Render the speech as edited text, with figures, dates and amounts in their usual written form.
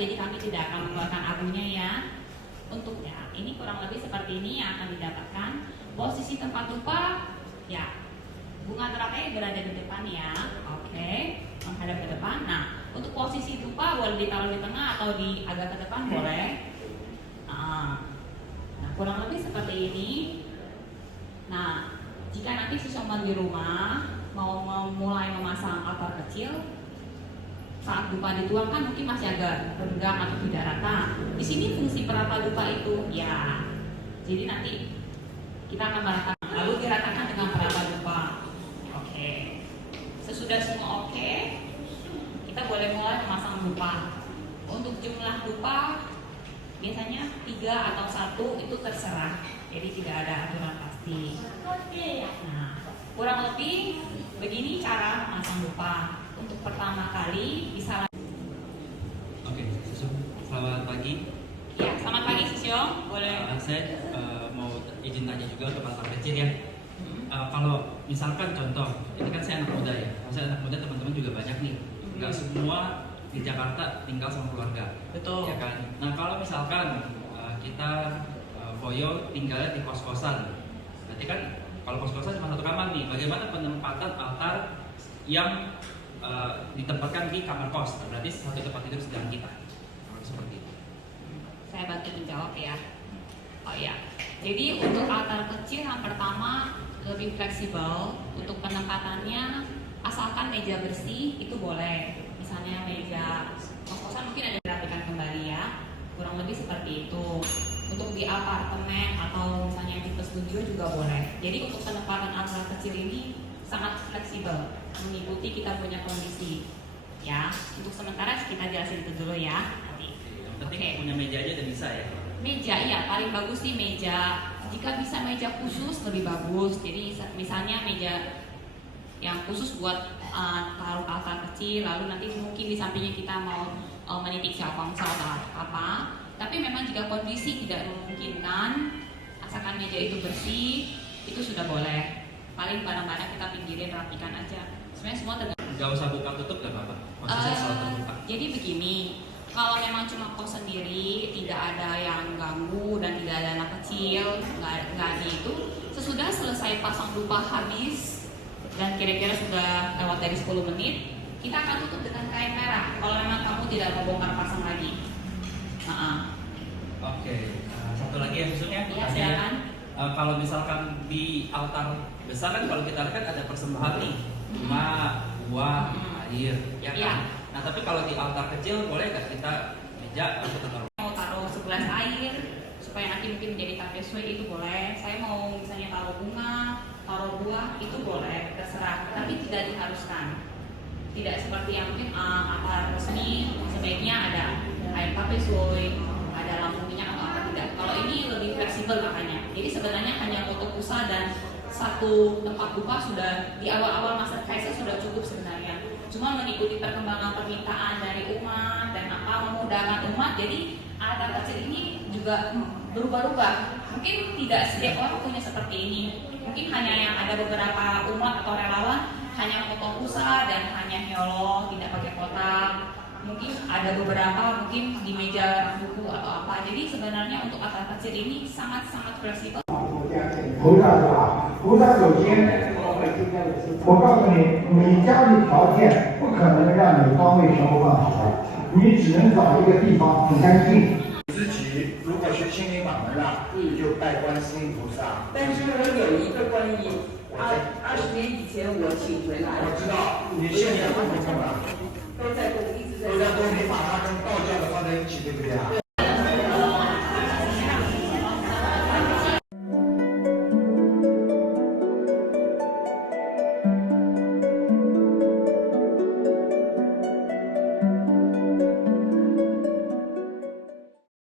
jadi kami tidak akan mengeluarkan abunya ya. Untuk ya, ini kurang lebih seperti ini yang akan didapatkan. Posisi tempat dupa, ya, bunga teratai berada di depan ya. Oke, menghadap ke depan. Nah, untuk posisi dupa boleh ditaruh di tengah atau di agak ke depan boleh. Nah, kurang lebih seperti ini. Nah, jika nanti seseorang di rumah mau mulai memasang altar kecil, saat dupa dituangkan mungkin masih agak renggang atau tidak rata. Di sini fungsi perata dupa itu ya. Jadi nanti kita akan meratakan, lalu diratakan dengan perata dupa. Oke. Sesudah semua oke, kita boleh mulai memasang dupa. Untuk jumlah dupa biasanya 3 atau 1 itu terserah. Jadi tidak ada aturan pasti. Nah, kurang lebih begini cara memasang dupa. Untuk pertama kali bisa. Oke, selamat pagi. Ya, selamat pagi Sisyong. Boleh. Saya mau izin tanya juga untuk altar kecil ya. Kalau misalkan contoh, ini kan saya anak muda ya. Kalau saya anak muda, teman-teman juga banyak nih. Nggak semua di Jakarta tinggal sama keluarga. Betul. Ya kan. Nah kalau misalkan kita Boyo tinggalnya di kos-kosan, berarti kan kalau kos-kosan cuma satu kamar nih. Bagaimana penempatan altar yang ditempatkan di kamar kos? Berarti satu tempat tidur sedang kita. Seperti itu. Saya bantu menjawab ya. Oh ya. Jadi untuk altar kecil yang pertama lebih fleksibel untuk penempatannya, asalkan meja bersih itu boleh. Misalnya meja kos-kosan mungkin ada dirapikan kembali ya. Kurang lebih seperti itu. Untuk di apartemen atau misalnya tipe studio juga boleh. Jadi untuk penempatan altar kecil ini sangat fleksibel, mengikuti kita punya kondisi. Ya, untuk sementara kita jelasin itu dulu ya. Nanti. Yang penting punya meja aja udah bisa ya. Meja ya, paling bagus sih meja. Jika bisa meja khusus lebih bagus. Jadi misalnya meja yang khusus buat taruh altar kecil, lalu nanti mungkin di sampingnya kita mau menitik Xiaoguangzhou atau apa. Tapi memang jika kondisi tidak memungkinkan, asalkan meja itu bersih, itu sudah boleh. Paling barang-barang kita pinggirin, rapikan aja. Sebenarnya semua tergantung. Gak usah buka tutup gak apa-apa. Maksudnya selalu terbuka. Jadi begini, kalau memang cuma kos sendiri, tidak ada yang ganggu dan tidak ada anak kecil, nggak ada itu. Sesudah selesai pasang dupa habis dan kira-kira sudah lewat dari 10 menit, kita akan tutup dengan kain merah. Kalau memang kamu tidak mau bongkar pasang lagi. Oke, satu lagi ya khususnya. Iya, silakan. Kalau misalkan di altar besar kan kalau kita lihat kan ada persembahan nih, bunga, buah, air, ya kan? Ya. Nah tapi kalau di altar kecil boleh nggak kita meja atau taruh? Mau taruh segelas air supaya nanti mungkin menjadi tapestry itu boleh. Saya mau misalnya taruh bunga, taruh buah itu boleh, terserah. Tapi tidak diharuskan. Tidak seperti yang mungkin altar resmi sebaiknya ada air tapestry, ada lampu minyak atau apa tidak. Kalau ini lebih fleksibel makanya. Jadi sebenarnya hanya foto pusat dan satu tempat dupa sudah di awal-awal masa Kaisar sudah cukup sebenarnya. Cuma mengikuti perkembangan permintaan dari umat dan apa memudahkan umat. Jadi altar kecil ini juga berubah-ubah. Mungkin tidak setiap orang punya seperti ini. Mungkin hanya yang ada beberapa umat atau relawan hanya foto pusat dan hanya hiolo, tidak pakai kotak. Mungkin ada beberapa mungkin di meja buku atau apa. Jadi sebenarnya untuk altar kecil ini sangat-sangat fleksibel. 菩萨是吧？菩萨首先，我告诉你，你家里条件不可能让你方位生活更好，你只能找一个地方很干净。自己如果是心灵法门了，就拜观世音菩萨。但是我有一个观音，20年以前我请回来。我知道，你现在不能了，都在供，一直在都在供，你把它跟道教的放在一起，对不对啊？